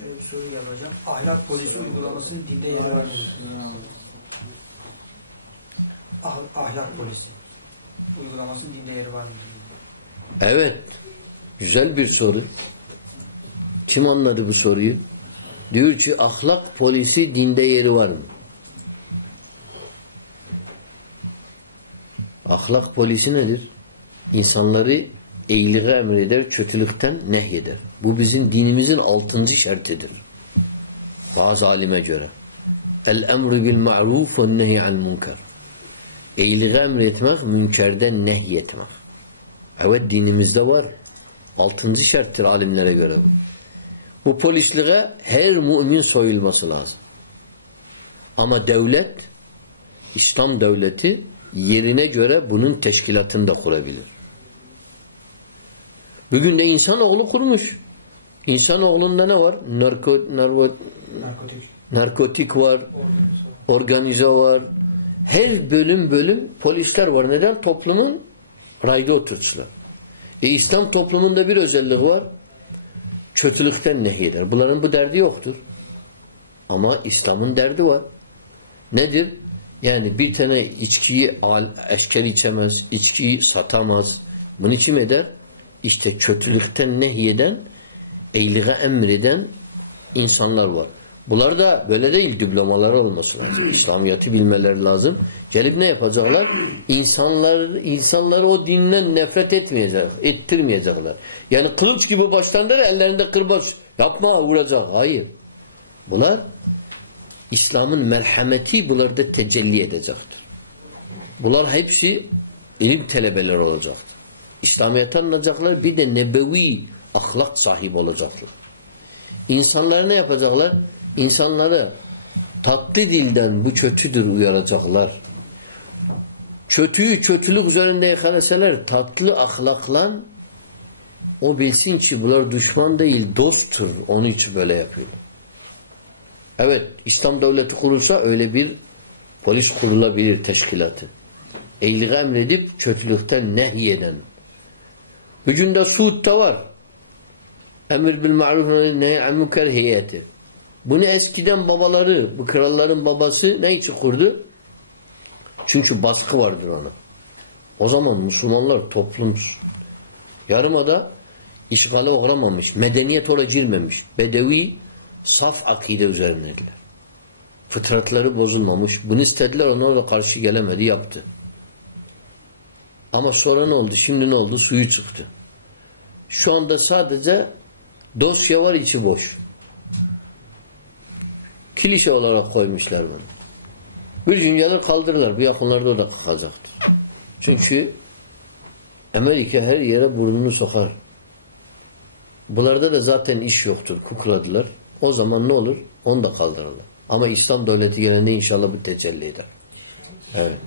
Şöyle bir soru hocam. Ahlak polisi uygulamasının dinde yeri var mı? Ah, ahlak polisi uygulamasının dinde yeri var mı? Evet. Güzel bir soru. Kim anladı bu soruyu? Diyor ki ahlak polisi dinde yeri var mı? Ahlak polisi nedir? İnsanları iyiliğe emreder, kötülükten nehyeder. Bu bizim dinimizin altıncı şartıdır. Bazı alime göre. El emru bil ma'ruf ve nehy al munkar. İyiliğe emretmek, münkerden nehyetmek. Evet dinimizde var. Altıncı şarttır alimlere göre bu. Bu polisliğe her mümin soyulması lazım. Ama devlet, İslam devleti yerine göre bunun teşkilatını da kurabilir. Bugün de insanoğlu kurmuş. İnsanoğlunda ne var? Narko, narko, Narkotik narkotik var, organize. var. Her bölüm bölüm polisler var. Neden? Toplumun rayda oturtuşlar. E İslam toplumunda bir özellik var. Kötülükten nehyeder. Bunların bu derdi yoktur. Ama İslam'ın derdi var. Nedir? Yani bir tane içkiyi al, eşker içemez, içkiyi satamaz. Bunu kim eder? İşte kötülükten nehyeden, iyiliğe emreden insanlar var. Bunlar da böyle değil diplomaları olması lazım. İslamiyatı bilmeleri lazım. Gelip ne yapacaklar? İnsanlar, insanları o dinden nefret etmeyecek, ettirmeyecekler. Yani kılıç gibi başlandır ellerinde kırbaç. Yapma vuracak. Hayır. Bunlar İslam'ın merhameti bunlarda tecelli edecektir. Bunlar hepsi ilim talebeleri olacaktır. İslamiyet'i anlayacaklar bir de nebevi ahlak sahibi olacaklar. İnsanlar ne yapacaklar? İnsanları tatlı dilden bu kötüdür uyaracaklar. Kötüyü kötülük üzerinde yakalasalar tatlı ahlakla o bilsin ki bunlar düşman değil dosttur. Onun için böyle yapıyorlar. Evet İslam devleti kurulsa öyle bir polis kurulabilir teşkilatı. İyiliği emredip kötülükten nehyeden. Bugün de Suud'da var. Emir bil ma'ruf nehy an münker heyeti. Bunu eskiden babaları, bu kralların babası ne için kurdu? Çünkü baskı vardır ona. O zaman Müslümanlar toplum yarımada işgale uğramamış. Medeniyet oraya girmemiş. Bedevi saf akide üzerindeler. Fıtratları bozulmamış. Bunu istediler ona da karşı gelemedi yaptı. Ama sonra ne oldu? Şimdi ne oldu? Suyu çıktı. Şu anda sadece dosya var içi boş. Kilise olarak koymuşlar bunu. Bir gün gelir kaldırırlar. Bu yakınlarda o da kalkacaktır. Çünkü Amerika her yere burnunu sokar. Bunlarda da zaten iş yoktur. Kukladılar. O zaman ne olur? Onu da kaldırırlar. Ama İslam devleti gelende inşallah bu tecelli eder. Evet.